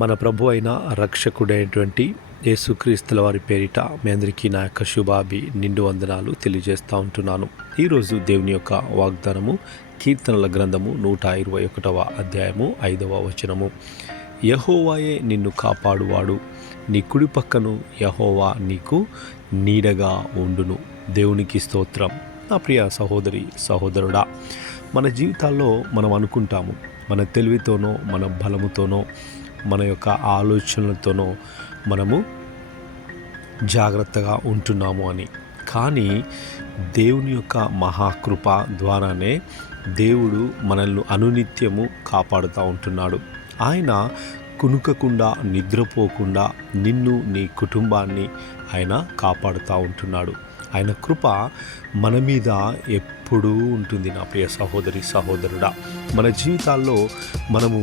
మన ప్రభు అయిన రక్షకుడైనటువంటి యేసుక్రీస్తుల వారి పేరిట మీ అందరికీ నా యొక్క శుభాభి నిండు వందనాలు తెలియజేస్తూ ఉంటున్నాను. ఈరోజు దేవుని యొక్క వాగ్దానము కీర్తనల గ్రంథము 121వ అధ్యాయము 5వ వచనము. యెహోవాయే నిన్ను కాపాడువాడు, నీ కుడి పక్కను యెహోవా నీకు నీడగా ఉండును. దేవునికి స్తోత్రం. నా ప్రియ సహోదరి సహోదరుడా, మన జీవితాల్లో మనం అనుకుంటాము మన తెలివితోనో మన బలముతోనో మన యొక్క ఆలోచనలతోనో మనము జాగ్రత్తగా ఉంటున్నాము అని. కానీ దేవుని యొక్క మహాకృప ద్వారానే దేవుడు మనల్ని అనునిత్యము కాపాడుతూ ఉంటున్నాడు. ఆయన కునుకకుండా నిద్రపోకుండా నిన్ను నీ కుటుంబాన్ని ఆయన కాపాడుతూ ఉంటున్నాడు. ఆయన కృప మన మీద ఎప్పుడూ ఉంటుంది. నా ప్రియ సహోదరి సహోదరుడా, మన జీవితాల్లో మనము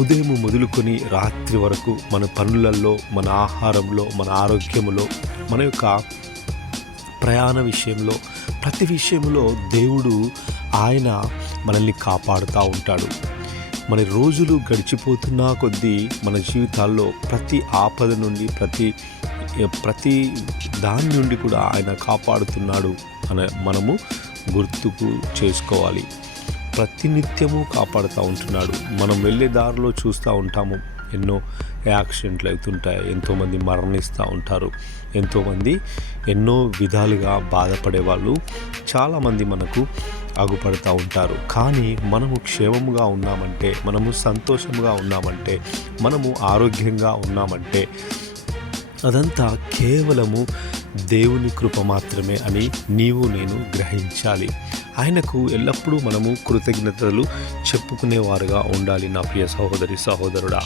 ఉదయం మొదలుకొని రాత్రి వరకు మన పనులలో, మన ఆహారంలో, మన ఆరోగ్యంలో, మన యొక్క ప్రయాణ విషయంలో, ప్రతి విషయంలో దేవుడు ఆయన మనల్ని కాపాడుతూ ఉంటాడు. మన రోజులు గడిచిపోతున్నా కొద్దీ మన జీవితాల్లో ప్రతి ఆపద నుండి ప్రతి దాని నుండి కూడా ఆయన కాపాడుతున్నాడు అని మనము గుర్తుకు చేసుకోవాలి. ప్రతినిత్యము కాపాడుతూ ఉంటున్నాడు. మనం వెళ్ళే దారిలో చూస్తూ ఉంటాము, ఎన్నో యాక్సిడెంట్లు అవుతుంటాయి, ఎంతోమంది మరణిస్తూ ఉంటారు, ఎంతోమంది ఎన్నో విధాలుగా బాధపడే వాళ్ళు చాలామంది మనకు అగుపడుతూ ఉంటారు. కానీ మనము క్షేమంగా ఉన్నామంటే, మనము సంతోషంగా ఉన్నామంటే, మనము ఆరోగ్యంగా ఉన్నామంటే అదంతా కేవలము దేవుని కృప మాత్రమే అని నీవు నేను గ్రహించాలి. ఆయనకు ఎల్లప్పుడూ మనము కృతజ్ఞతలు చెప్పుకునేవారుగా ఉండాలి. నా ప్రియ సహోదరి సహోదరుడా.